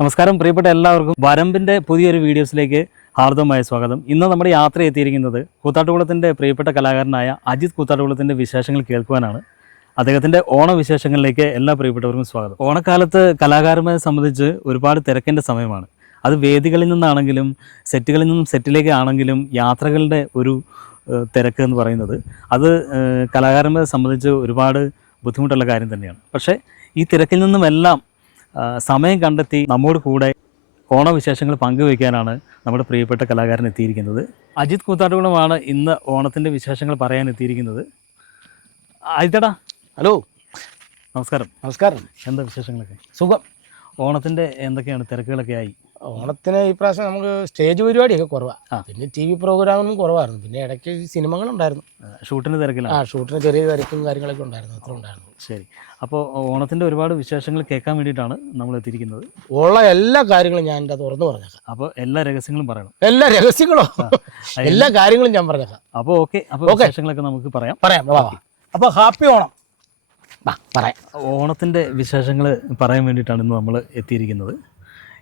നമസ്കാരം പ്രിയപ്പെട്ട എല്ലാവർക്കും വരമ്പിൻ്റെ പുതിയൊരു വീഡിയോസിലേക്ക് ഹാർദവമായ സ്വാഗതം. ഇന്ന് നമ്മുടെ യാത്ര എത്തിയിരിക്കുന്നത് കൂത്താട്ടുകുളത്തിൻ്റെ പ്രിയപ്പെട്ട കലാകാരനായ അജിത് കൂത്താട്ടുകുളത്തിൻ്റെ വിശേഷങ്ങൾ കേൾക്കുവാനാണ്. അദ്ദേഹത്തിൻ്റെ ഓണവിശേഷങ്ങളിലേക്ക് എല്ലാ പ്രിയപ്പെട്ടവർക്കും സ്വാഗതം. ഓണക്കാലത്ത് കലാകാരന്മാരെ സംബന്ധിച്ച് ഒരുപാട് തിരക്കിൻ്റെ സമയമാണ്. അത് വേദികളിൽ നിന്നാണെങ്കിലും സെറ്റുകളിൽ നിന്നും സെറ്റിലേക്ക് ആണെങ്കിലും യാത്രകളുടെ ഒരു തിരക്ക് എന്ന് പറയുന്നത് അത് കലാകാരന്മാരെ സംബന്ധിച്ച് ഒരുപാട് ബുദ്ധിമുട്ടുള്ള കാര്യം തന്നെയാണ്. പക്ഷേ ഈ തിരക്കിൽ നിന്നുമെല്ലാം സമയം കണ്ടെത്തി നമ്മോട് കൂടെ ഓണവിശേഷങ്ങൾ പങ്കുവയ്ക്കാനാണ് നമ്മുടെ പ്രിയപ്പെട്ട കലാകാരൻ എത്തിയിരിക്കുന്നത്. അജിത് കൂത്താട്ടുകുളമാണ് ഇന്ന് ഓണത്തിൻ്റെ വിശേഷങ്ങൾ പറയാൻ എത്തിയിരിക്കുന്നത്. അജിത്തേട്ടാ, ഹലോ, നമസ്കാരം. നമസ്കാരം. എന്താ വിശേഷങ്ങളൊക്കെ? സുഖം. ഓണത്തിൻ്റെ എന്തൊക്കെയാണ് തിരക്കുകളൊക്കെ ആയി? ഓണത്തിന് ഈ പ്രാവശ്യം നമുക്ക് സ്റ്റേജ് പരിപാടിയൊക്കെ കുറവാണ്. പിന്നെ TV പ്രോഗ്രാമും കുറവായിരുന്നു. പിന്നെ ഇടയ്ക്ക് സിനിമകളുണ്ടായിരുന്നു. ഷൂട്ടിന് തിരക്കിലാണ്? ഷൂട്ടിന് ചെറിയ തിരക്കും കാര്യങ്ങളൊക്കെ ഉണ്ടായിരുന്നു. അത്ര ഉണ്ടായിരുന്നു. ശരി. അപ്പോൾ ഓണത്തിൻ്റെ ഒരുപാട് വിശേഷങ്ങൾ കേൾക്കാൻ വേണ്ടിയിട്ടാണ് നമ്മൾ എത്തിയിരിക്കുന്നത്. ഉള്ള എല്ലാ കാര്യങ്ങളും ഞാൻ എൻ്റെ തുറന്നു പറഞ്ഞേക്കാം. അപ്പോൾ എല്ലാ രഹസ്യങ്ങളും പറയണം? എല്ലാ രഹസ്യങ്ങളോ എല്ലാ കാര്യങ്ങളും ഞാൻ പറഞ്ഞേക്കാം. അപ്പോൾ ഓക്കെ. അപ്പോൾ വിശേഷങ്ങളൊക്കെ നമുക്ക് പറയാം. അപ്പോൾ ഹാപ്പി ഓണം. പറയാം. ഓണത്തിൻ്റെ വിശേഷങ്ങൾ പറയാൻ വേണ്ടിയിട്ടാണ് ഇന്ന് നമ്മൾ എത്തിയിരിക്കുന്നത്.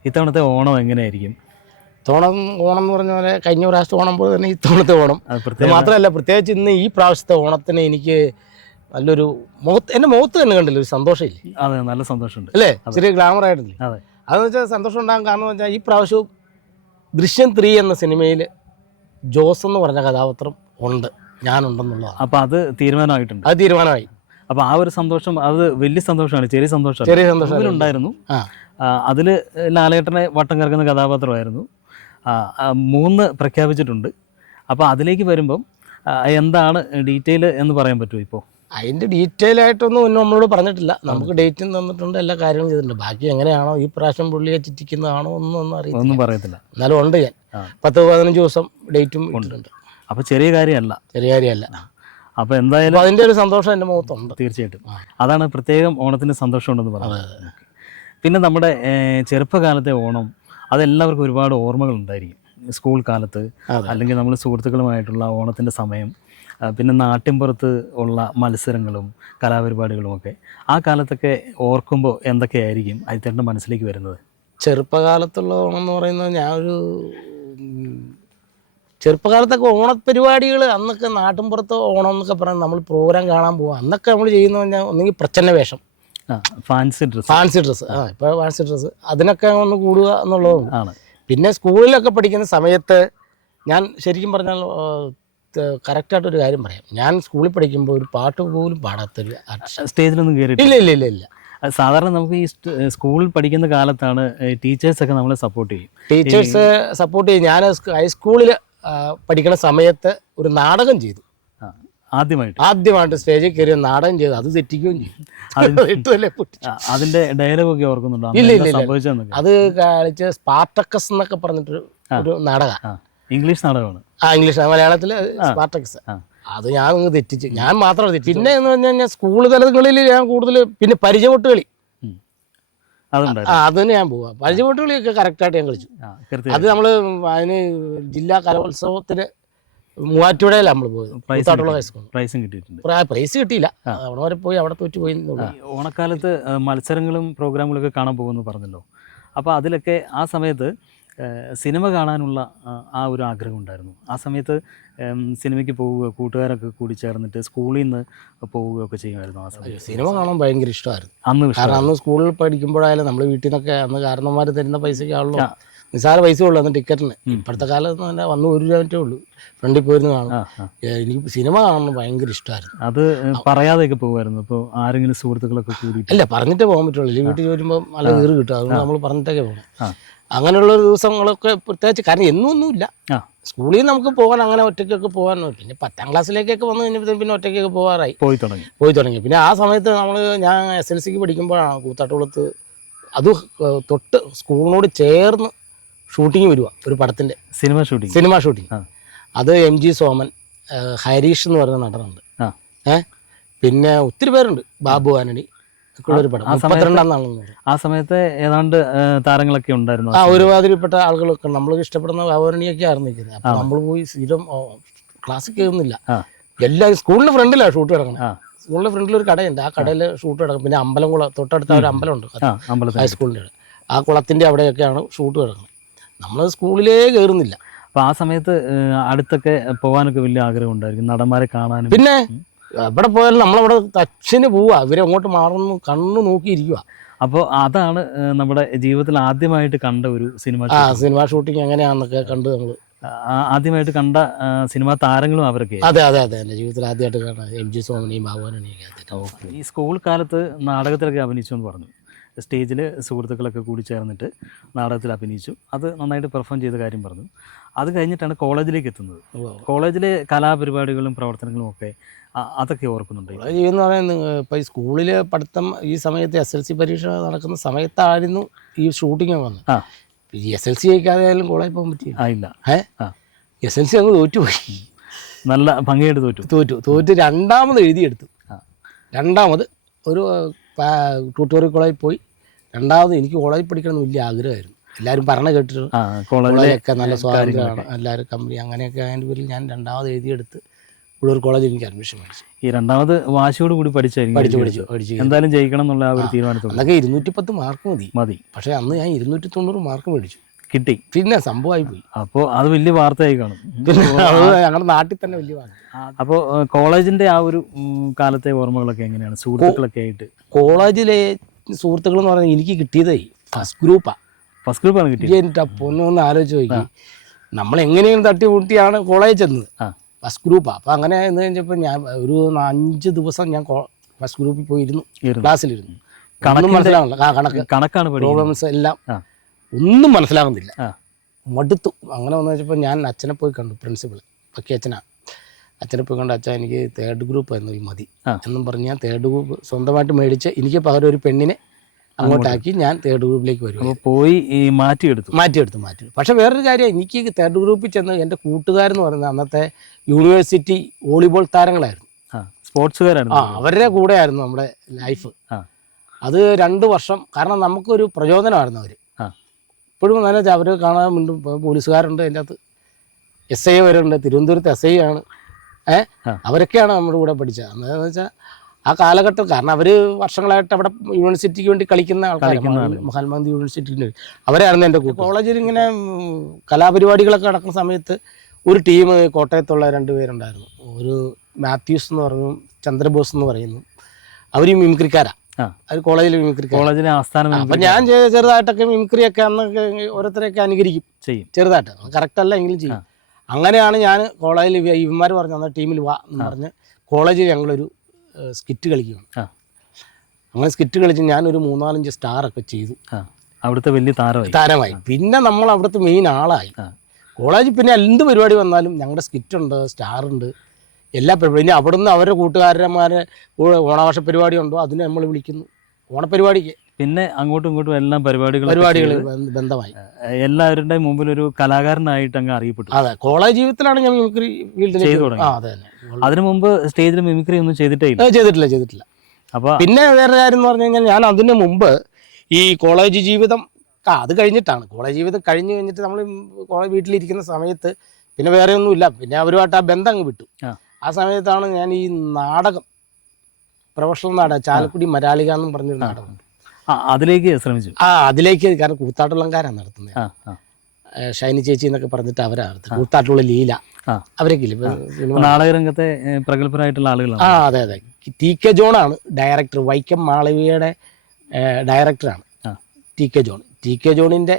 ഇത്തവണത്തെ ഓണം എങ്ങനെയായിരിക്കും? ഓണം എന്ന് പറഞ്ഞ പോലെ കഴിഞ്ഞ പ്രാവശ്യത്തെ ഓണം പോലെ തന്നെ ഇത്തവണത്തെ ഓണം മാത്രമല്ല, പ്രത്യേകിച്ച് ഇന്ന് ഈ പ്രാവശ്യത്തെ ഓണത്തിന് എനിക്ക് നല്ലൊരു എൻ്റെ മുഖത്ത് തന്നെ കണ്ടില്ല ഒരു സന്തോഷമില്ലേ? അതെ, നല്ല സന്തോഷമുണ്ട് അല്ലേ? ചെറിയ ഗ്ലാമർ ആയിട്ടില്ലേ? അതെ. അതെന്ന് വെച്ചാൽ സന്തോഷം ഉണ്ടാകാൻ കാരണം എന്ന് വെച്ചാൽ ഈ പ്രാവശ്യവും ദൃശ്യം 3 എന്ന സിനിമയിൽ ജോസ് എന്ന് പറഞ്ഞ കഥാപാത്രം ഉണ്ട്, ഞാനുണ്ടെന്നുള്ളതാണ്. അപ്പോൾ അത് തീരുമാനമായിട്ടുണ്ട്? അത് തീരുമാനമായി. അപ്പോൾ ആ ഒരു സന്തോഷം അത് വലിയ സന്തോഷമാണ്. ചെറിയ സന്തോഷം ഉണ്ടായിരുന്നു. അതിൽ ലാലേട്ടനെ വട്ടം കറക്കുന്ന കഥാപാത്രമായിരുന്നു. 3 പ്രഖ്യാപിച്ചിട്ടുണ്ട്. അപ്പോൾ അതിലേക്ക് വരുമ്പം എന്താണ് ഡീറ്റെയിൽ എന്ന് പറയാൻ പറ്റുമോ? ഇപ്പോൾ അതിൻ്റെ ഡീറ്റെയിൽ ആയിട്ടൊന്നും ഒന്നും നമ്മളോട് പറഞ്ഞിട്ടില്ല. നമുക്ക് ഡേറ്റും തന്നിട്ടുണ്ട്, എല്ലാ കാര്യങ്ങളും ചെയ്തിട്ടുണ്ട്. ബാക്കി എങ്ങനെയാണോ ഈ പ്രാവശ്യം പുള്ളിയെ ചിറ്റിക്കുന്നതാണോ ഒന്നും അറിയില്ല, ഒന്നും പറയത്തില്ല. എന്നാലും ഉണ്ട്. ഞാൻ 10-15 ദിവസം ഡേറ്റും ഇട്ടിട്ടുണ്ട്. അപ്പോൾ ചെറിയ കാര്യമല്ല. അപ്പോൾ എന്തായാലും അതിൻ്റെ ഒരു സന്തോഷം എൻ്റെ മുഖത്തുണ്ട്. തീർച്ചയായിട്ടും അതാണ് പ്രത്യേകം ഓണത്തിന് സന്തോഷമുണ്ടെന്ന് പറയുന്നത്. പിന്നെ നമ്മുടെ ചെറുപ്പകാലത്തെ ഓണം അതെല്ലാവർക്കും ഒരുപാട് ഓർമ്മകൾ ഉണ്ടായിരിക്കും. സ്കൂൾ കാലത്ത് അല്ലെങ്കിൽ നമ്മൾ സുഹൃത്തുക്കളുമായിട്ടുള്ള ഓണത്തിൻ്റെ സമയം, പിന്നെ നാട്ടിൻപുറത്ത് ഉള്ള മത്സരങ്ങളും കലാപരിപാടികളും ഒക്കെ ആ കാലത്തൊക്കെ ഓർക്കുമ്പോൾ എന്തൊക്കെയായിരിക്കും അതിൻ്റെ മനസ്സിലേക്ക് വരുന്നത്? ചെറുപ്പകാലത്തുള്ള ഓണം എന്ന് പറയുന്നത് ചെറുപ്പകാലത്തൊക്കെ ഓണപരിപാടികൾ അന്നൊക്കെ നാട്ടിൻപുറത്ത് ഓണം എന്നൊക്കെ പറഞ്ഞാൽ നമ്മൾ പ്രോഗ്രാം കാണാൻ പോകാം. അന്നൊക്കെ നമ്മൾ ചെയ്യുന്നത് പറഞ്ഞാൽ ഒന്നെങ്കിൽ പ്രച്ഛന്ന വേഷം, ഫാൻസി ഡ്രസ്സ്. ഇപ്പോൾ ഫാൻസി ഡ്രസ്സ് അതിനൊക്കെ ഒന്ന് കൂടുക എന്നുള്ളതാണ്. പിന്നെ സ്കൂളിലൊക്കെ പഠിക്കുന്ന സമയത്ത് ഞാൻ ശരിക്കും പറഞ്ഞാൽ കറക്റ്റായിട്ടൊരു കാര്യം പറയാം. ഞാൻ സ്കൂളിൽ പഠിക്കുമ്പോൾ ഒരു പാട്ട് പോലും പാടാത്തൊരു സ്റ്റേജിലൊന്നും കയറി ഇല്ല. സാധാരണ നമുക്ക് ഈ സ്കൂളിൽ പഠിക്കുന്ന കാലത്താണ് ടീച്ചേഴ്സൊക്കെ നമ്മളെ സപ്പോർട്ട് ചെയ്യും. ഞാൻ ഹൈസ്കൂളിൽ പഠിക്കുന്ന സമയത്ത് ഒരു നാടകം ചെയ്തു. ആദ്യമായിട്ട് സ്റ്റേജിൽ കയറി നാടകം ചെയ്തു. അത് തെറ്റിക്കുകയും ചെയ്തു. അതിന്റെ ഡയലോഗൊക്കെ ഓർക്കുന്നുണ്ടോ? ഇല്ല. അത് കളിച്ച് സ്പാർട്ടക്കസ് എന്നൊക്കെ പറഞ്ഞിട്ടൊരു നാടകം. ഇംഗ്ലീഷ് നാടകമാണ്. ഇംഗ്ലീഷ്, മലയാളത്തില് സ്പാർട്ടക്കസ്. അത് ഞാൻ ഒന്ന് തെറ്റിച്ച്, ഞാൻ മാത്രം തെറ്റി. പിന്നെ എന്ന് പറഞ്ഞു കഴിഞ്ഞാൽ സ്കൂൾ തലങ്ങളിൽ ഞാൻ കൂടുതൽ പിന്നെ പരിചയമുട്ട് കളി അതിന് ഞാൻ പോവാം. പരിചയമുട്ട് കളിയൊക്കെ കറക്റ്റായിട്ട് ഞാൻ കളിച്ചു. അത് നമ്മള് അതിന് ജില്ലാ കലോത്സവത്തിന് മൂവാറ്റുപുഴയിലാണ് നമ്മൾ പോയത്. പ്രൈസ് കിട്ടിയില്ല, അവിടെ വരെ പോയി, അവിടെ തോറ്റുപോയി. ഓണക്കാലത്ത് മത്സരങ്ങളും പ്രോഗ്രാമുകളൊക്കെ കാണാൻ പോകുമെന്ന് പറഞ്ഞല്ലോ. അപ്പോൾ അതിലൊക്കെ ആ സമയത്ത് സിനിമ കാണാനുള്ള ആ ഒരു ആഗ്രഹം ഉണ്ടായിരുന്നു. ആ സമയത്ത് സിനിമയ്ക്ക് പോവുക, കൂട്ടുകാരൊക്കെ കൂടി ചേർന്നിട്ട് സ്കൂളിൽ നിന്ന് പോവുകയൊക്കെ ചെയ്യുമായിരുന്നു. ആ സമയത്ത് സിനിമ കാണാൻ ഭയങ്കര ഇഷ്ടമായിരുന്നു. കാരണം അന്ന് സ്കൂളിൽ പഠിക്കുമ്പോഴായാലും നമ്മൾ വീട്ടിൽ നിന്നൊക്കെ അന്ന് കാരണന്മാർ തരുന്ന പൈസയ്ക്കാണല്ലോ, നിസ്സാര പൈസ ഉള്ളൂ അന്ന് ടിക്കറ്റിന്. ഇപ്പോഴത്തെ കാലത്ത് തന്നെ വന്ന് 1 രൂപ മറ്റേ ഉള്ളൂ, ഫ്രണ്ടിൽ പോയിരുന്നു കാണും. എനിക്ക് സിനിമ കാണണം ഭയങ്കര ഇഷ്ടമായിരുന്നു. അത് പറയാതെയൊക്കെ പോകുമായിരുന്നു? ഇപ്പോൾ ആരെങ്കിലും സുഹൃത്തുക്കളൊക്കെ കൂടി? അല്ല, പറഞ്ഞിട്ടേ പോകാൻ പറ്റുള്ളൂ. ഈ വീട്ടിൽ വരുമ്പോൾ നല്ല കീറ് കിട്ടും, അതുകൊണ്ട് നമ്മൾ പറഞ്ഞിട്ടൊക്കെ പോകണം. അങ്ങനെയുള്ള ദിവസങ്ങളൊക്കെ പ്രത്യേകിച്ച്, കാരണം എന്നൊന്നുമില്ല. സ്കൂളിൽ നമുക്ക് പോകാൻ അങ്ങനെ ഒറ്റയ്ക്കൊക്കെ പോകാൻ. പിന്നെ 10ാം ക്ലാസ്സിലേക്കൊക്കെ വന്നു കഴിഞ്ഞപ്പോൾ പിന്നെ ഒറ്റയ്ക്കൊക്കെ പോയി തുടങ്ങി. പിന്നെ ആ സമയത്ത് ഞാൻ SLCക്ക് പഠിക്കുമ്പോഴാണ് കൂത്താട്ടുകുളത്ത് അത് തൊട്ട് സ്കൂളിനോട് ചേർന്ന് ഷൂട്ടിങ് വരുക, ഒരു പടത്തിൻ്റെ സിനിമ ഷൂട്ടിങ്. അത് MG സോമൻ, ഹരീഷ് എന്ന് പറയുന്ന നടനുണ്ട്. പിന്നെ ഒത്തിരി പേരുണ്ട്, ബാബു ആന്റണി, ആ സമയത്ത് ഏതാണ്ട് താരങ്ങളൊക്കെ ഉണ്ടായിരുന്നു. ഒരുമാതിരിപ്പെട്ട ആളുകളൊക്കെ നമ്മൾക്ക് ഇഷ്ടപ്പെടുന്ന ഭാവനയൊക്കെ ആയിരുന്നു നിൽക്കുന്നത്. അപ്പൊ നമ്മൾ പോയി സ്ഥിരം ക്ലാസ്സിൽ കയറുന്നില്ല. എല്ലാവരും സ്കൂളിന്റെ ഫ്രണ്ടിലാണ് ഷൂട്ട് കിടക്കണം. സ്കൂളിന്റെ ഫ്രണ്ടിൽ ഒരു കടയുണ്ട്, ആ കടയിൽ ഷൂട്ട് കിടക്കും. പിന്നെ അമ്പലംകുളം തൊട്ടടുത്ത ഒരു അമ്പലമുണ്ട്, ഹൈസ്കൂളിൻ്റെ. ആ കുളത്തിൻ്റെ അവിടെയൊക്കെയാണ് ഷൂട്ട് കിടക്കുന്നത്. നമ്മൾ സ്കൂളിലേ കയറുന്നില്ല. അപ്പോൾ ആ സമയത്ത് അടുത്തൊക്കെ പോകാനൊക്കെ വലിയ ആഗ്രഹം ഉണ്ടായിരിക്കും, നടന്മാരെ കാണാനും. പിന്നെ എവിടെ പോയാലും നമ്മളവിടെ തച്ചിന് പോവുക, ഇവരെ അങ്ങോട്ട് മാറുന്നു കണ്ണു നോക്കിയിരിക്കുക. അപ്പോൾ അതാണ് നമ്മുടെ ജീവിതത്തിൽ ആദ്യമായിട്ട് കണ്ട ഒരു സിനിമ. സിനിമ ഷൂട്ടിങ് എങ്ങനെയാണെന്നൊക്കെ കണ്ട് നമ്മൾ ആദ്യമായിട്ട് കണ്ട സിനിമാ താരങ്ങളും അവരൊക്കെ. അതെ എൻ്റെ ജീവിതത്തിൽ ആദ്യമായിട്ട് കാണാം എം ജി സോമനിയും ബാബുവാനണിയൊക്കെ. ഈ സ്കൂൾ കാലത്ത് നാടകത്തിലൊക്കെ അഭിനയിച്ചു എന്ന് പറഞ്ഞു. സ്റ്റേജിൽ സുഹൃത്തുക്കളൊക്കെ കൂടി ചേർന്നിട്ട് നാടകത്തിൽ അഭിനയിച്ചു, അത് നന്നായിട്ട് പെർഫോം ചെയ്ത കാര്യം പറഞ്ഞു. അത് കഴിഞ്ഞിട്ടാണ് കോളേജിലേക്ക് എത്തുന്നത്. കോളേജിലെ കലാപരിപാടികളും പ്രവർത്തനങ്ങളും ഒക്കെ അതൊക്കെ ഓർക്കുന്നുണ്ട്. കോളേജ് എന്ന് പറയുന്നത് ഇപ്പോൾ ഈ സ്കൂളിൽ പഠിത്തം ഈ സമയത്ത് SLC പരീക്ഷ നടക്കുന്ന സമയത്തായിരുന്നു ഈ ഷൂട്ടിങ് വന്നത്. SLC ജയിക്കാതെയായാലും കോളേജിൽ പോകാൻ പറ്റിയില്ല. SLC അങ്ങ് തോറ്റുപോയി, നല്ല ഭംഗിയായിട്ട് തോറ്റു. രണ്ടാമത് എഴുതിയെടുത്തു. രണ്ടാമത് ഒരു ട്യൂട്ടോറിയൽ കോളേജിൽ പോയി. രണ്ടാമത് എനിക്ക് കോളേജിൽ പഠിക്കണം വലിയ ആഗ്രഹമായിരുന്നു. എല്ലാവരും പറഞ്ഞ കേട്ടിട്ട് കോളേജിലൊക്കെ നല്ല സ്വാതന്ത്ര്യമാണ്, എല്ലാവരും കമ്പനി അങ്ങനെയൊക്കെ അതിൻ്റെ പേരിൽ ഞാൻ രണ്ടാമത് എഴുതിയെടുത്ത് ഒരു കോളേജിൽ എനിക്ക് അഡ്മിഷൻ മേടിച്ചു. ഈ രണ്ടാമത് വാശിയോട് കൂടി പഠിച്ചു എന്തായാലും ജയിക്കണം എന്നുള്ള ആ ഒരു തീരുമാനത്തോടെ. അന്നൊക്കെ 210 മാർക്ക് മതി. പക്ഷേ അന്ന് ഞാൻ 290 മാർക്ക് മേടിച്ചു, കിട്ടി. പിന്നെ സംഭവമായി പോയി. അപ്പോൾ അത് വലിയ വാർത്തയായി കാണും. ഞങ്ങളുടെ നാട്ടിൽ തന്നെ വലിയ വാർത്ത. അപ്പോൾ കോളേജിൻ്റെ ആ ഒരു കാലത്തെ ഓർമ്മകളൊക്കെ എങ്ങനെയാണ് സുഹൃത്തുക്കളൊക്കെ ആയിട്ട്? കോളേജിലെ സുഹൃത്തുക്കൾ എന്ന് പറഞ്ഞാൽ എനിക്ക് കിട്ടിയതേ ഫസ്റ്റ് ഗ്രൂപ്പാണ് കിട്ടിയത്. എൻ്റെ പൊന്നൊന്ന് ആലോചിച്ച് നോക്കി, നമ്മളെങ്ങനെയും തട്ടിമുട്ടിയാണ് കോളേജിൽ ചെന്നത്. ഫസ്റ്റ് ഗ്രൂപ്പാണ്. അപ്പോൾ അങ്ങനെ എന്ന് കഴിഞ്ഞപ്പോൾ ഞാൻ ഒരു 5 ദിവസം ഞാൻ ഫസ്റ്റ് ഗ്രൂപ്പിൽ പോയിരുന്നു, ക്ലാസ്സിലിരുന്നു. കണക്കാണ് പ്രോബ്ലംസ് എല്ലാം ഒന്നും മനസ്സിലാകുന്നില്ല, മടുത്തു. അങ്ങനെ വന്നു വെച്ചപ്പോൾ ഞാൻ അച്ഛനെ പോയി കണ്ടു, പ്രിൻസിപ്പൾ അച്ഛനെ പോയി കണ്ട്, അച്ഛൻ എനിക്ക് തേർഡ് ഗ്രൂപ്പ് ആയിരുന്നു മതി എന്നും പറഞ്ഞ് ഞാൻ തേർഡ് ഗ്രൂപ്പ് സ്വന്തമായിട്ട് മേടിച്ച് എനിക്ക് പകരം ഒരു പെണ്ണിനെ അങ്ങോട്ടാക്കി ഞാൻ തേർഡ് ഗ്രൂപ്പിലേക്ക് വരും. പോയി മാറ്റിയെടുത്തു. പക്ഷെ വേറൊരു കാര്യം, എനിക്ക് തേർഡ് ഗ്രൂപ്പിൽ ചെന്ന് എൻ്റെ കൂട്ടുകാരെന്ന് പറയുന്നത് അന്നത്തെ യൂണിവേഴ്സിറ്റി വോളിബോൾ താരങ്ങളായിരുന്നു, സ്പോർട്സുകാരായിരുന്നു. അവരുടെ കൂടെ ആയിരുന്നു നമ്മുടെ ലൈഫ്. അത് 2 വർഷം. കാരണം നമുക്കൊരു പ്രചോദനമായിരുന്നു അവർ. ഇപ്പോഴും നല്ല അവർ കാണാൻ വീണ്ടും പോലീസുകാരുണ്ട്, അതിൻ്റെ അകത്ത് SI വരെ ഉണ്ട്, തിരുവനന്തപുരത്ത് SI ആണ്. അവരൊക്കെയാണ് നമ്മുടെ കൂടെ പഠിച്ചത്. എന്താണെന്ന് വെച്ചാൽ ആ കാലഘട്ടം, കാരണം അവർ വർഷങ്ങളായിട്ട് അവിടെ യൂണിവേഴ്സിറ്റിക്ക് വേണ്ടി കളിക്കുന്ന ആൾക്കാരാണ്, മഹാത്മാഗാന്ധി യൂണിവേഴ്സിറ്റിക്ക് അവരായിരുന്നു എൻ്റെ കൂടെ. കോളേജിൽ ഇങ്ങനെ കലാപരിപാടികളൊക്കെ നടക്കുന്ന സമയത്ത് ഒരു ടീം കോട്ടയത്തുള്ള 2 പേരുണ്ടായിരുന്നു. ഒരു മാത്യൂസ് എന്ന് പറഞ്ഞു, ചന്ദ്രബോസ് എന്ന് പറയുന്നു. അവർ മിമിക്രിക്കാരാണ്. അത് കോളേജിലെ കോളേജിലെ ആസ്ഥാനം. അപ്പം ഞാൻ ചെറുതായിട്ടൊക്കെ മിമിക്രിയൊക്കെ അന്നൊക്കെ ഓരോരുത്തരെയൊക്കെ അനുകരിക്കും, ചെറുതായിട്ട്, കറക്റ്റ് അല്ല എങ്കിലും ചെയ്യും. അങ്ങനെയാണ് ഞാൻ കോളേജിൽ ഇവന്മാർ പറഞ്ഞു അന്ന് ടീമിൽ വാ എന്ന് പറഞ്ഞ് കോളേജിൽ ഞങ്ങളൊരു സ്കിറ്റ് കളിക്കുകയാണ്. അങ്ങനെ സ്കിറ്റ് കളിച്ച് ഞാനൊരു 3-4 സ്റ്റാറൊക്കെ ചെയ്തു. അവിടുത്തെ വലിയ താരമായി. പിന്നെ നമ്മൾ അവിടുത്തെ മെയിൻ ആളായി. കോളേജിൽ പിന്നെ എന്ത് പരിപാടി വന്നാലും ഞങ്ങളുടെ സ്കിറ്റുണ്ട്, സ്റ്റാറുണ്ട്, എല്ലാ പരിപാടി. ഇനി അവിടുന്ന് അവരുടെ കൂട്ടുകാരന്മാരെ ഓണാഘോഷ പരിപാടി ഉണ്ടോ അതിന് നമ്മൾ വിളിക്കുന്നു, ഓണപരിപാടിക്ക്. പിന്നെ അങ്ങോട്ടും ഇങ്ങോട്ടും എല്ലാം പരിപാടികൾ ബന്ധമായി. എല്ലാവരുടെയും മുമ്പിൽ ഒരു കലാകാരനായിട്ട് അങ്ങ് അറിയപ്പെട്ടു. അതെ, കോളേജ് ജീവിതത്തിലാണ് ഞാൻ മിമിക്രി ചെയ്തു തുടങ്ങി. അതിനു മുമ്പ് സ്റ്റേജിൽ മിമിക്രി ഒന്നും ചെയ്തിട്ടില്ല. അപ്പോൾ പിന്നെ വേറെ കാര്യം എന്ന് പറഞ്ഞു കഴിഞ്ഞാൽ, ഞാൻ അതിന് മുമ്പ് ഈ കോളേജ് ജീവിതം അത് കഴിഞ്ഞിട്ടാണ്, കോളേജ് ജീവിതം കഴിഞ്ഞിട്ട് നമ്മൾ വീട്ടിലിരിക്കുന്ന സമയത്ത് പിന്നെ വേറെ ഒന്നുമില്ല, പിന്നെ അവരുമായിട്ട് ആ ബന്ധം അങ്ങ് വിട്ടു. ആ സമയത്താണ് ഞാൻ ഈ നാടകം, പ്രൊഫഷണൽ നാടകം, ചാലക്കുടി മരാളിക എന്നും പറഞ്ഞൊരു നാടകമുണ്ട്, അതിലേക്ക് ശ്രമിച്ചു. അതിലേക്ക്, കാരണം കൂത്താട്ടുള്ളംകാരാണ് നടത്തുന്നത്. ഷൈനി ചേച്ചി എന്നൊക്കെ പറഞ്ഞിട്ട് അവരാണ് കൂത്താട്ടുള്ള ലീല, അവരൊക്കെ നാടകരംഗത്തെ പ്രഗത്ഭരായിട്ടുള്ള ആളുകളാണ്. അതെ. TK ജോണാണ് ഡയറക്ടർ, വൈക്കം മാളവികയുടെ ഡയറക്ടറാണ് TK ജോൺ. TK ജോണിൻ്റെ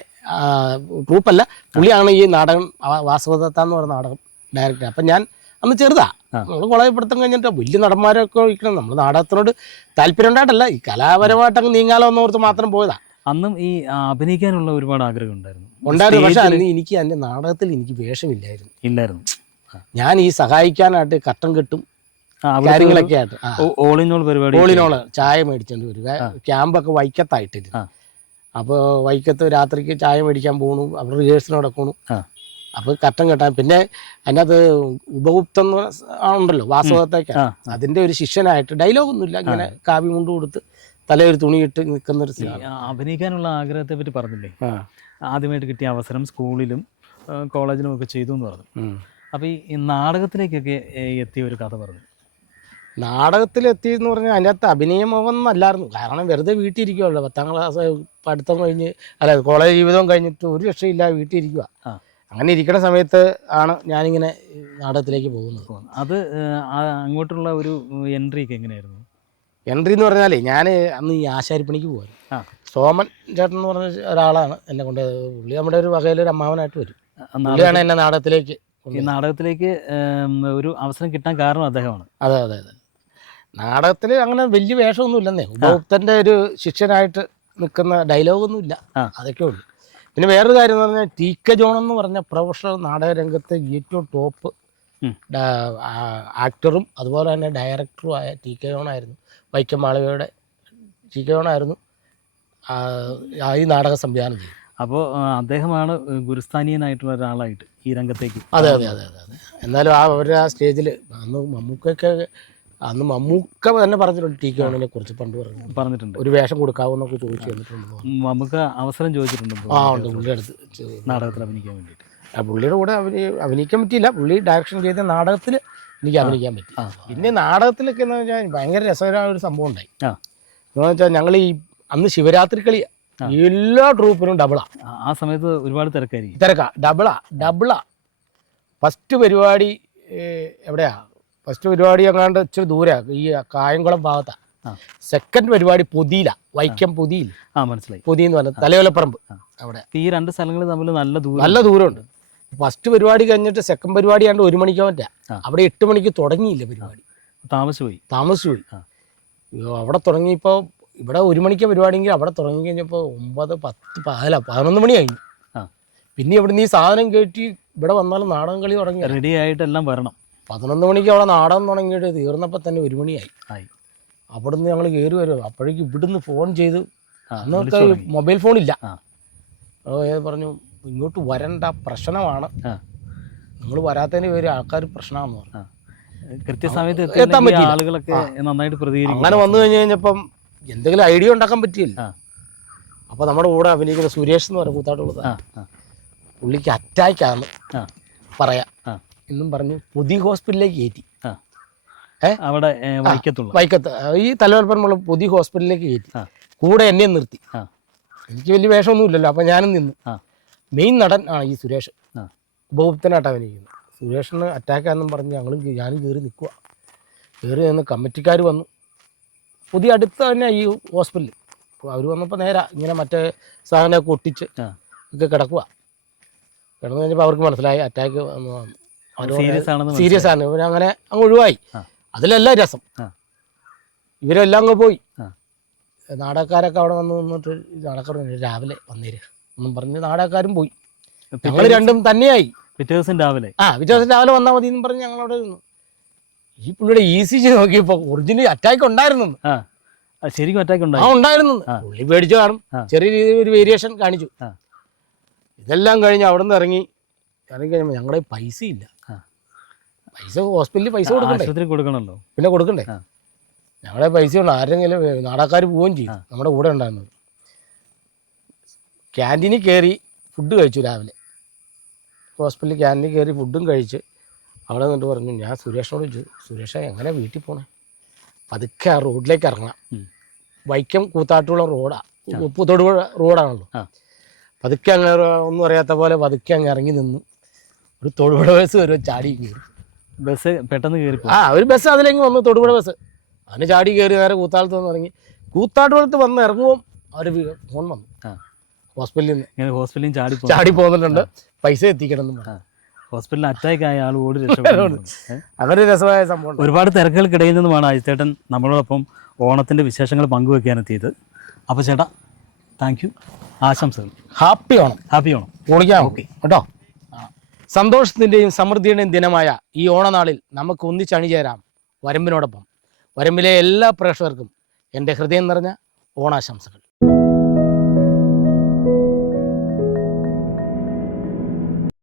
ട്രൂപ്പല്ല, പുള്ളിയാണ് ഈ നാടകം വാസവദത്ത എന്ന് പറയുന്ന നാടകം ഡയറക്ടർ. അപ്പം ഞാൻ അന്ന് ചെറുതാ, നമ്മൾ കോളേജ് പഠിത്തം കഴിഞ്ഞിട്ട് വലിയ നടന്മാരൊക്കെ ഒഴിക്കണം, നമ്മൾ നാടകത്തിനോട് താല്പര്യം ഉണ്ടായിട്ടല്ല, ഈ കലാപരമായിട്ട് അങ്ങ് നീങ്ങാലോ എന്നോർത്ത് മാത്രം പോയതാ. അന്നും ഈ അഭിനയിക്കാനുള്ള ഒരുപാട് ആഗ്രഹം ഉണ്ടായിരുന്നു. പക്ഷെ അന്ന് എനിക്ക് എൻ്റെ നാടകത്തിൽ എനിക്ക് വേഷമില്ലായിരുന്നു. ഞാൻ ഈ സഹായിക്കാനായിട്ട് കട്ടൻ കെട്ടും കാര്യങ്ങളൊക്കെ ആയിട്ട് ഓളിനോള് ചായ മേടിച്ചോണ്ട് വരിക. ക്യാമ്പൊക്കെ വൈക്കത്തായിട്ടിരുന്നു. അപ്പോൾ വൈക്കത്ത് രാത്രിക്ക് ചായ മേടിക്കാൻ പോകണു, അവിടെ റിഹേഴ്സൽ നടക്കണു. അപ്പോൾ കട്ടൻ കെട്ടാൻ, പിന്നെ അതിനകത്ത് ഉപഗുപ്തം ഉണ്ടല്ലോ വാസവത്തേക്ക്, അതിൻ്റെ ഒരു ശിഷ്യനായിട്ട് ഡയലോഗൊന്നുമില്ല, ഇങ്ങനെ കാവ്യം കൊണ്ട് കൊടുത്ത് തലയൊരു തുണിയിട്ട് നിൽക്കുന്നൊരു സീൻ. അഭിനയിക്കാനുള്ള ആഗ്രഹത്തെ പറ്റി പറഞ്ഞില്ലേ, ആദ്യമായിട്ട് കിട്ടിയ അവസരം സ്കൂളിലും കോളേജിലും ഒക്കെ ചെയ്തു എന്ന് പറഞ്ഞു. അപ്പോൾ ഈ നാടകത്തിലേക്കൊക്കെ എത്തിയ ഒരു കഥ പറഞ്ഞു. നാടകത്തിലെത്തി എന്ന് പറഞ്ഞാൽ അതിൻ്റെ അകത്ത് അഭിനയമൊന്നല്ലായിരുന്നു. കാരണം വെറുതെ വീട്ടിൽ ഇരിക്കുമല്ലോ. 10ാം ക്ലാസ് പഠിത്തം കഴിഞ്ഞ് കോളേജ് ജീവിതം കഴിഞ്ഞിട്ട് ഒരു രക്ഷയില്ല, വീട്ടിൽ ഇരിക്കുക. അങ്ങനെ ഇരിക്കുന്ന സമയത്ത് ആണ് ഞാനിങ്ങനെ നാടകത്തിലേക്ക് പോകുന്നത്. അത് അങ്ങോട്ടുള്ള ഒരു എൻട്രി ഒക്കെ എങ്ങനെയായിരുന്നു? എൻട്രി എന്ന് പറഞ്ഞാലേ ഞാൻ അന്ന് ഈ ആശാരിപ്പണിക്ക് പോകുമായിരുന്നു. സോമൻ ചേട്ടൻ എന്ന് പറഞ്ഞ ഒരാളാണ് എന്നെ കൊണ്ട്. പുള്ളി നമ്മുടെ ഒരു വകയിലൊരു അമ്മാവനായിട്ട് വരും. പുള്ളിയാണ് എന്നെ നാടകത്തിലേക്ക് ഈ നാടകത്തിലേക്ക് ഒരു അവസരം കിട്ടാൻ കാരണം അദ്ദേഹമാണ്. അതെ അതെ അതെ. നാടകത്തിൽ അങ്ങനെ വലിയ വേഷമൊന്നും ഇല്ലെന്നേ. ഉപഭോക്തൻ്റെ ഒരു ശിഷ്യനായിട്ട് നിൽക്കുന്ന ഡയലോഗൊന്നും ഇല്ല, അതൊക്കെ ഉള്ളു. പിന്നെ വേറൊരു കാര്യം എന്ന് പറഞ്ഞാൽ ടി.കെ. ജോൺ എന്ന് പറഞ്ഞ പ്രൊഫഷണൽ നാടകരംഗത്തെ ഏറ്റവും ടോപ്പ് ആക്ടറും അതുപോലെ തന്നെ ഡയറക്ടറും ആയ ടി.കെ. ജോണായിരുന്നു. വൈക്കം മാളവയുടെ ടി.കെ. ജോണായിരുന്നു ഈ നാടക സംവിധാനം ചെയ്തത്. അപ്പോൾ അദ്ദേഹമാണ് ഗുരുസ്ഥാനീയനായിട്ടുള്ള ഒരാളായിട്ട് ഈ രംഗത്തേക്ക്. അതെ അതെ അതെ അതെ അതെ. എന്നാലും അവരുടെ ആ സ്റ്റേജിൽ അന്ന് മമ്മൂക്ക തന്നെ പറഞ്ഞിട്ടുണ്ട് ടി.കെ. ജോണിനെ കുറിച്ച് പണ്ട് പറഞ്ഞിട്ടുണ്ട്. ഒരു വേഷം കൊടുക്കാവുന്നൊക്കെ ചോദിച്ചു തന്നിട്ടുണ്ട്. മമ്മൂക്ക അവസരം ചോദിച്ചിട്ടുണ്ട് ഉണ്ട് പുള്ളിയുടെ അടുത്ത് നാടകത്തിൽ അഭിനയിക്കാൻ വേണ്ടിയിട്ട്. പുള്ളിയുടെ കൂടെ അഭിനയിക്കാൻ പറ്റിയില്ല. പുള്ളി ഡയറക്ഷൻ ചെയ്ത നാടകത്തിൽ എനിക്ക് അഭിനയിക്കാൻ പറ്റി. പിന്നെ നാടകത്തിലൊക്കെ എന്ന് വെച്ചാൽ ഭയങ്കര രസകരമായ ഒരു സംഭവം ഉണ്ടായി. എന്ന് വെച്ചാൽ ഞങ്ങൾ ഈ അന്ന് ശിവരാത്രി കളി എല്ലാ ട്രൂപ്പിനും ഡബിളാ. ആ സമയത്ത് ഒരുപാട് തിരക്കായിരിക്കും. ഡബിളാ. ഫസ്റ്റ് പരിപാടി എവിടെയാ? ഫസ്റ്റ് പരിപാടി അങ്ങാണ്ട് ഇച്ചിരി ദൂരെയാണ്, ഈ കായംകുളം ഭാഗത്താണ്. സെക്കൻഡ് പരിപാടി പൊതിയില, വൈക്കം പൊതിയിൽ. മനസ്സിലായി. പൊതി എന്ന് പറഞ്ഞാൽ തലയോലപ്പറമ്പ്. അവിടെ ഈ രണ്ട് സ്ഥലങ്ങൾ തമ്മിൽ നല്ല ദൂരമുണ്ട്. ഫസ്റ്റ് പരിപാടി കഴിഞ്ഞിട്ട് സെക്കൻഡ് പരിപാടി ആണ്ട് 1 മണിക്ക് പറ്റാ. അവിടെ 8 മണിക്ക് തുടങ്ങിയില്ല പരിപാടി, താമസിച്ചു പോയി. അവിടെ തുടങ്ങിയപ്പോൾ ഇവിടെ 1 മണിക്ക് പരിപാടിയെങ്കിൽ അവിടെ തുടങ്ങി കഴിഞ്ഞപ്പോൾ 9, 10, 11 മണി കഴിഞ്ഞു. പിന്നെ ഇവിടെ നീ സാധനം കയറ്റി ഇവിടെ വന്നാലും നാടകം കളി തുടങ്ങി റെഡി ആയിട്ടെല്ലാം വരണം. 11 മണിക്ക് അവിടെ നാടകം തുടങ്ങിയിട്ട് തീർന്നപ്പോൾ തന്നെ 1 മണിയായി. അവിടുന്ന് ഞങ്ങൾ കയറി വരും. അപ്പോഴേക്കും ഇവിടുന്ന് ഫോൺ ചെയ്ത്, അന്നൊക്കെ മൊബൈൽ ഫോണില്ല. പറഞ്ഞു ഇങ്ങോട്ട് വരണ്ട, പ്രശ്നമാണ്, നിങ്ങൾ വരാത്തതിന് പേര് ആൾക്കാർ പ്രശ്നമാണെന്ന് പറഞ്ഞു. കൃത്യസമയത്ത് എത്താൻ പറ്റില്ല. ആളുകളൊക്കെ നന്നായിട്ട് പ്രതികരിക്കും. അങ്ങനെ വന്നു കഴിഞ്ഞപ്പം എന്തെങ്കിലും ഐഡിയ ഉണ്ടാക്കാൻ പറ്റിയില്ല. അപ്പോൾ നമ്മുടെ കൂടെ അഭിനയിക്കുന്ന സുരേഷ് എന്ന് പറയും, കൂത്താട്ടുള്ളത്, പുള്ളിക്ക് അറ്റാക്കാണ് പറയാം എന്നും പറഞ്ഞു പുതിയ ഹോസ്പിറ്റലിലേക്ക് കയറ്റി. അവിടെ വൈക്കത്ത് ഈ തലവൽപ്പനമുള്ള പുതിയ ഹോസ്പിറ്റലിലേക്ക് കയറ്റി. കൂടെ എന്നെ നിർത്തി. എനിക്ക് വലിയ വേഷമൊന്നും ഇല്ലല്ലോ, അപ്പം ഞാനും നിന്നു. മെയിൻ നടൻ ആണ് ഈ സുരേഷ്, ഉപഭോക്തനായിട്ട് അഭിനയിക്കുന്നത്. സുരേഷിന് അറ്റാക്കാന്നും പറഞ്ഞ് ഞാനും കയറി നിൽക്കുക. കയറി നിന്ന് കമ്മിറ്റിക്കാർ വന്നു. പുതിയ അടുത്ത് തന്നെ ഈ ഹോസ്പിറ്റലിൽ അവർ വന്നപ്പോൾ നേരെ ഇങ്ങനെ മറ്റേ സാധനമൊക്കെ ഒട്ടിച്ച് ഒക്കെ കിടക്കുക. കിടന്നു കഴിഞ്ഞപ്പോൾ അവർക്ക് മനസ്സിലായി അറ്റാക്ക് സീരിയസ് ആണ്. ഇവരങ്ങനെ അങ്ങ് ഒഴിവായി. അതിലെല്ലാം രസം. ഇവരെല്ലാം അങ്ങ് പോയി. നാടകക്കാരൊക്കെ അവിടെ വന്ന് നിന്നിട്ട് നാടകക്കാർ രാവിലെ വന്നേര് ഒന്നും പറഞ്ഞ് നാടകക്കാരും പോയി. ഞങ്ങൾ രണ്ടും തന്നെയായി. പിറ്റേ ദിവസം രാവിലെ വന്നാൽ മതി എന്നും പറഞ്ഞ് ഞങ്ങളവിടെ നിന്നു. ഈ പുള്ളിയുടെ ECG നോക്കിയപ്പോൾ ഒറിജിനൽ അറ്റാക്ക് ഉണ്ടായിരുന്നു. ശരിക്കും അറ്റാക്ക് ഉണ്ടായിരുന്നു. പുള്ളി പേടിച്ചു കാണും. ചെറിയ രീതിയിൽ ഒരു വേരിയേഷൻ കാണിച്ചു. ഇതെല്ലാം കഴിഞ്ഞ് അവിടെ നിന്ന് ഇറങ്ങി കഴിയുമ്പോൾ ഞങ്ങളുടെ പൈസ ഇല്ല. പൈസ ഹോസ്പിറ്റലിൽ പൈസ കൊടുക്കണമല്ലോ, പിന്നെ കൊടുക്കണ്ടേ. ഞങ്ങളുടെ പൈസ ഉണ്ട്. ആരെങ്കിലും നാടകക്കാർ പോവുകയും ചെയ്യും. നമ്മുടെ കൂടെ ഉണ്ടായിരുന്നത്. ക്യാൻറ്റീനിൽ കയറി ഫുഡ് കഴിച്ചു. രാവിലെ ഹോസ്പിറ്റലിൽ ക്യാൻറ്റീനിൽ കയറി ഫുഡും കഴിച്ച് അവിടെ നിന്നിട്ട് പറഞ്ഞു, ഞാൻ സുരേഷിനോട് ചോദിച്ചു, സുരേഷ് എങ്ങനെ വീട്ടിൽ പോകണേ? പതുക്കെ ആ റോഡിലേക്ക് ഇറങ്ങാം. വൈക്കം കൂത്താട്ടുകുളം തൊടുപുഴ റോഡാണല്ലോ. പതുക്കെ അങ്ങ് ഒന്നും അറിയാത്ത പോലെ പതുക്കെ അങ്ങ് ഇറങ്ങി നിന്നു. ഒരു തൊടുപുഴ ബസ് വരും, ചാടി കയറി. ബസ് പെട്ടെന്ന് കയറി ഒരു ബസ് അതിലേക്ക് വന്നു, തൊടുപുഴ ബസ്. അതിന് ചാടി കയറി നേരെ കൂത്താളത്ത് വന്ന് ഇറങ്ങി. കൂത്താട്ടുകുളത്ത് വന്ന് ഇറങ്ങുമ്പോൾ അവർ ഫോൺ വന്നു ഹോസ്പിറ്റലിൽ നിന്ന്. ചാടി പോകുന്നുണ്ട്, പൈസ എത്തിക്കണം എന്ന് പറഞ്ഞു. ഹോസ്പിറ്റലിൽ അറ്റാക്ക് ആയ ആൾ ഓടി രക്ഷപ്പെട്ടു. അങ്ങനെ രസമായ സംഭവം. ഒരുപാട് തിരക്കുകൾക്കിടയിൽ നിന്നുമാണ് അജിത്തേട്ടൻ നമ്മളോടൊപ്പം ഓണത്തിൻ്റെ വിശേഷങ്ങൾ പങ്കുവെക്കാനെത്തിയത്. അപ്പോൾ ചേട്ടാ, താങ്ക് യു, ആശംസകൾ. ഹാപ്പി ഓണം. ഓണിക്കാം. ഓക്കെ കേട്ടോ. സന്തോഷത്തിൻ്റെയും സമൃദ്ധിയുടെയും ദിനമായ ഈ ഓണനാളിൽ നമുക്ക് ഒന്നിച്ചണിചേരാം വരമ്പിനോടൊപ്പം. വരമ്പിലെ എല്ലാ പ്രേക്ഷകർക്കും എൻ്റെ ഹൃദയം നിറഞ്ഞ ഓണാശംസകൾ.